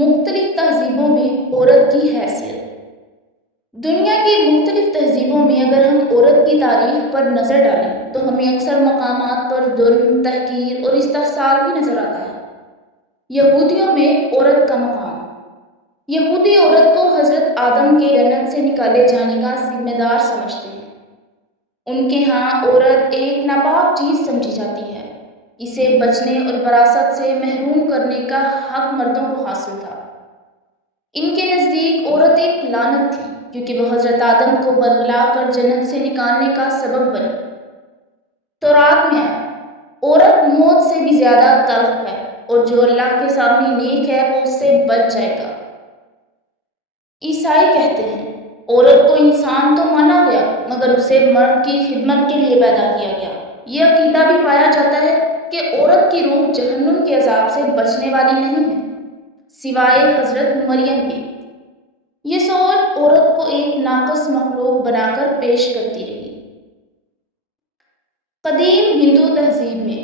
مختلف تہذیبوں میں عورت کی حیثیت۔ دنیا کی مختلف تہذیبوں میں اگر ہم عورت کی تاریخ پر نظر ڈالیں تو ہمیں اکثر مقامات پر ظلم، تحقیر اور استحصال بھی نظر آتا ہے۔ یہودیوں میں عورت کا مقام۔ یہودی عورت کو حضرت آدم کے جنت سے نکالے جانے کا ذمہ دار سمجھتے ہیں۔ ان کے ہاں عورت ایک ناپاک چیز سمجھی جاتی ہے۔ اسے بچنے اور وراثت سے محروم کرنے کا حق مردوں کو حاصل تھا۔ ان کے نزدیک عورت ایک لعنت تھی کیونکہ وہ حضرت آدم کو برگلا کر جنت سے نکالنے کا سبب بنی۔ تورات میں آیا، عورت موت سے بھی زیادہ تلخ ہے اور جو اللہ کے سامنے نیک ہے وہ اس سے بچ جائے گا۔ عیسائی کہتے ہیں عورت کو انسان تو مانا گیا مگر اسے مرد کی خدمت کے لیے پیدا کیا گیا۔ یہ عقیدہ بھی پایا جاتا ہے کہ عورت کی روح جہنم کے عذاب سے بچنے والی نہیں ہے سوائے حضرت مریم کے۔ یہ سوچ عورت کو ایک ناقص مخلوق بنا کر پیش کرتی رہی۔ قدیم ہندو تہذیب میں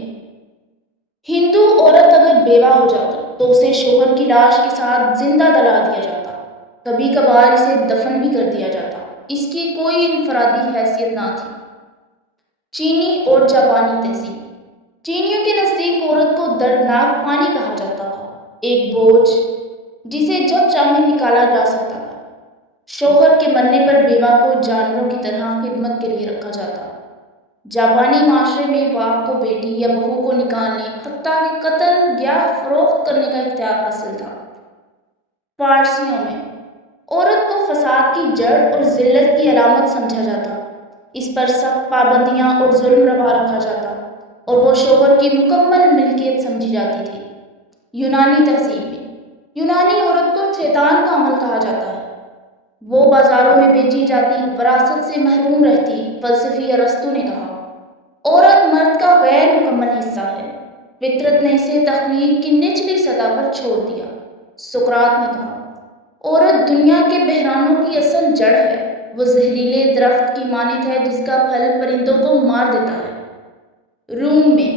ہندو عورت اگر بیوہ ہو جاتی تو اسے شوہر کی لاش کے ساتھ زندہ جلا دیا جاتا، کبھی کبھار اسے دفن بھی کر دیا جاتا۔ اس کی کوئی انفرادی حیثیت نہ تھی۔ چینی اور جاپانی تہذیب۔ چینیوں کے نزدیک عورت کو دردناک پانی کہا جاتا تھا، ایک بوجھ جسے جب چاہے نکالا جا سکتا تھا۔ شوہر کے مرنے پر بیوہ کو جانوروں کی طرح خدمت کے لیے رکھا جاتا۔ جاپانی معاشرے میں باپ کو بیٹی یا بہو کو نکالنے حتیٰ کہ قتل یا فروخت کرنے کا اختیار حاصل تھا۔ فارسیوں میں عورت کو فساد کی جڑ اور ذلت کی علامت سمجھا جاتا، اس پر سخت پابندیاں اور ظلم روا رکھا جاتا اور وہ شوہر کی مکمل ملکیت سمجھی جاتی تھی۔ یونانی تہذیب میں یونانی عورت کو شیطان کا عمل کہا جاتا ہے۔ وہ بازاروں میں بیچی جاتی، وراثت سے محروم رہتی۔ فلسفی ارسطو نے کہا عورت مرد کا غیر مکمل حصہ ہے، فطرت نے اسے تخلیق کی نچلی سطح پر چھوڑ دیا۔ سقراط نے کہا عورت دنیا کے بحرانوں کی اصل جڑ ہے، وہ زہریلے درخت کی مانند ہے جس کا پھل پرندوں کو مار دیتا ہے۔ روم میں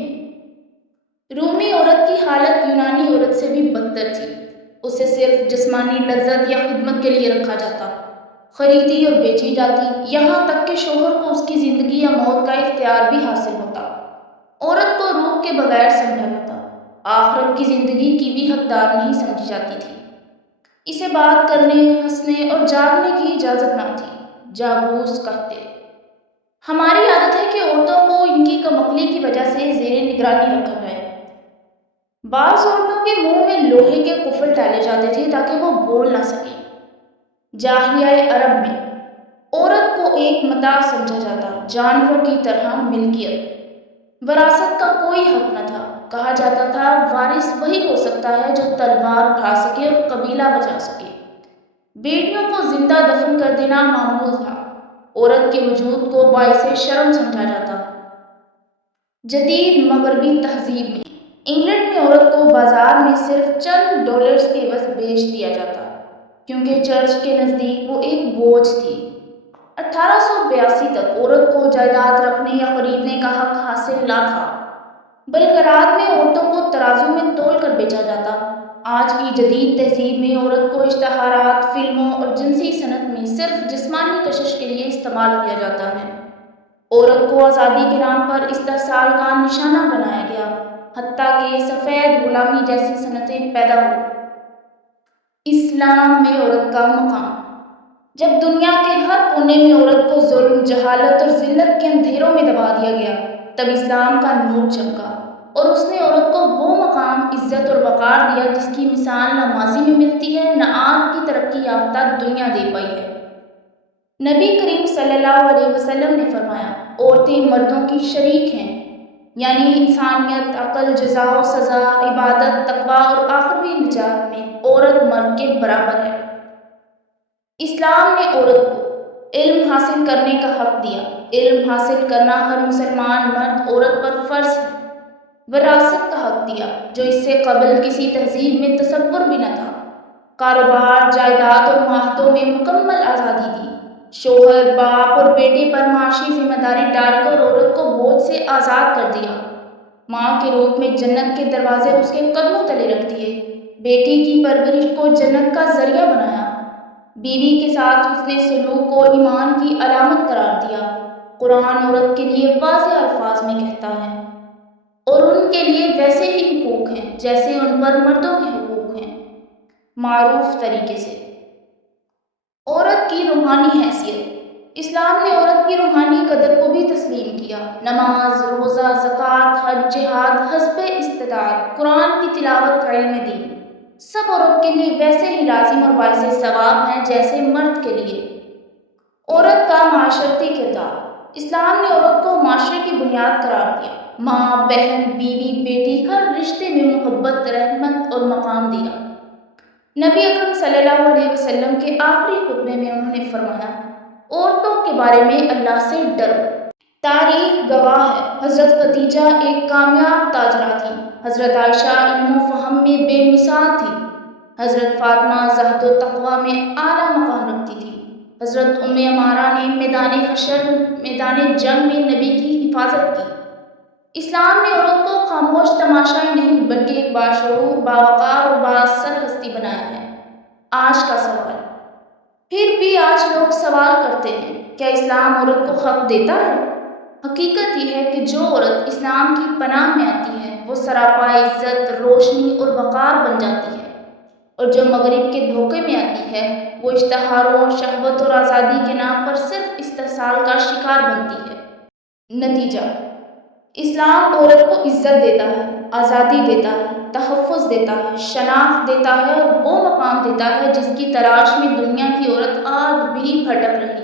رومی عورت کی حالت یونانی عورت سے بھی بدتر تھی۔ اسے صرف جسمانی لذت یا خدمت کے لیے رکھا جاتا، خریدی اور بیچی جاتی، یہاں تک کہ شوہر کو اس کی زندگی یا موت کا اختیار بھی حاصل ہوتا۔ عورت کو روح کے بغیر سمجھا جاتا، آخرت کی زندگی کی بھی حقدار نہیں سمجھی جاتی تھی۔ اسے بات کرنے، ہنسنے اور جاگنے کی اجازت نہ تھی۔ جاگوس کہتے ہماری عادت ہے کہ عورتوں کو ان کی کم عقلی کی وجہ سے زیر نگرانی رکھا جائے۔ بعض عورتوں کے منہ میں لوہے کے قفل ڈالے جاتے تھے تاکہ وہ بول نہ سکیں۔ جاہلیہ عرب میں عورت کو ایک متاع سمجھا جاتا، جانوروں کی طرح ملکیت۔ وراثت کا کوئی حق نہ تھا، کہا جاتا تھا وارث وہی ہو سکتا ہے جو تلوار اٹھا سکے اور قبیلہ بچا سکے۔ بیٹیوں کو زندہ دفن کر دینا معمول تھا، عورت کے وجود کو باعث شرم سمجھا جاتا۔ جدید مغربی تہذیب میں انگلینڈ میں عورت کو بازار میں صرف چند ڈالرز کے عوض بیچ دیا جاتا کیونکہ چرچ کے نزدیک وہ ایک بوجھ تھی۔ 1882 تک عورت کو جائیداد رکھنے یا خریدنے کا حق حاصل نہ تھا، بلکہ رات میں عورتوں کو ترازو میں تول کر بیچا جاتا۔ آج کی جدید تہذیب میں عورت کو اشتہارات، فلموں اور جنسی صنعت میں صرف جسمانی کشش کے لیے استعمال کیا جاتا ہے۔ عورت کو آزادی کے نام پر استحصال کا نشانہ بنایا گیا، حتیٰ کہ سفید غلامی جیسی صنعتیں پیدا ہوئیں۔ اسلام میں عورت کا مقام۔ جب دنیا کے ہر کونے میں عورت کو ظلم، جہالت اور ذلت کے اندھیروں میں دبا دیا گیا، تب اسلام کا نور چمکا اور اس نے عورت کو وہ مقام، عزت اور وقار دیا جس کی مثال نہ ماضی میں ملتی ہے، نہ آج کی ترقی یافتہ دنیا دے پائی ہے۔ نبی کریم صلی اللہ علیہ وسلم نے فرمایا عورتیں مردوں کی شریک ہیں، یعنی انسانیت، عقل، جزا و سزا، عبادت، تقویٰ اور آخری نجات میں عورت مرد کے برابر ہے۔ اسلام نے عورت کو علم حاصل کرنے کا حق دیا۔ علم حاصل کرنا ہر مسلمان مرد عورت پر فرض ہے۔ وراثت کا حق دیا جو اس سے قبل کسی تہذیب میں تصور بھی نہ تھا۔ کاروبار، جائیداد اور معاہدوں میں مکمل آزادی دی۔ شوہر، باپ اور بیٹے پر معاشی ذمہ داری ڈال کر عورت کو بوجھ سے آزاد کر دیا۔ ماں کے روپ میں جنت کے دروازے اس کے قدموں تلے رکھ دیے۔ بیٹی کی پرورش کو جنت کا ذریعہ بنایا، بیوی کے ساتھ حسن سلوک کو ایمان کی علامت قرار دیا۔ قرآن عورت کے لیے واضح الفاظ میں کہتا ہے اور ان کے لیے ویسے ہی حقوق ہیں جیسے ان پر مردوں کے حقوق ہیں۔ معروف طریقے سے عورت کی روحانی حیثیت، اسلام نے عورت کی روحانی قدر کو بھی تسلیم کیا۔ نماز، روزہ، زکوٰۃ، حج، جہاد، حسب استطاعت، قرآن کی تلاوت، علم دین، سب عورت کے لیے ویسے ہی لازم اور باعث ثواب ہیں جیسے مرد کے لیے۔ عورت کا معاشرتی کردار، اسلام نے عورت کو معاشرے کی بنیاد قرار دیا۔ ماں، بہن، بیوی، بیٹی، ہر رشتے میں محبت، رحمت اور مقام دیا۔ نبی اکرم صلی اللہ علیہ وسلم کے آخری خطبے میں انہوں نے فرمایا، عورتوں کے بارے میں اللہ سے ڈرو۔ تاریخ گواہ ہے، حضرت خدیجہ ایک کامیاب تاجرہ تھیں، حضرت عائشہ علم و فہم میں بے مثال تھی، حضرت فاطمہ زہد و تقویٰ میں اعلیٰ مقام رکھتی تھی، حضرت ام عمارہ نے میدان حشر، میدان جنگ میں نبی کی حفاظت کی۔ اسلام نے عورت کو خاموش تماشائی نہیں بلکہ ایک باشعور، باوقار اور بااثر ہستی بنایا ہے۔ آج کا سوال، پھر بھی آج لوگ سوال کرتے ہیں، کیا اسلام عورت کو حق دیتا ہے؟ حقیقت یہ ہے کہ جو عورت اسلام کی پناہ میں آتی ہے وہ سراپا عزت، روشنی اور وقار بن جاتی ہے، اور جو مغرب کے دھوکے میں آتی ہے وہ اشتہاروں، شہوت اور آزادی کے نام پر صرف استحصال کا شکار بنتی ہے۔ نتیجہ، اسلام عورت کو عزت دیتا ہے، آزادی دیتا ہے، تحفظ دیتا ہے، شناخت دیتا ہے اور وہ مقام دیتا ہے جس کی تلاش میں دنیا کی عورت آج بھی بھٹک رہی ہے۔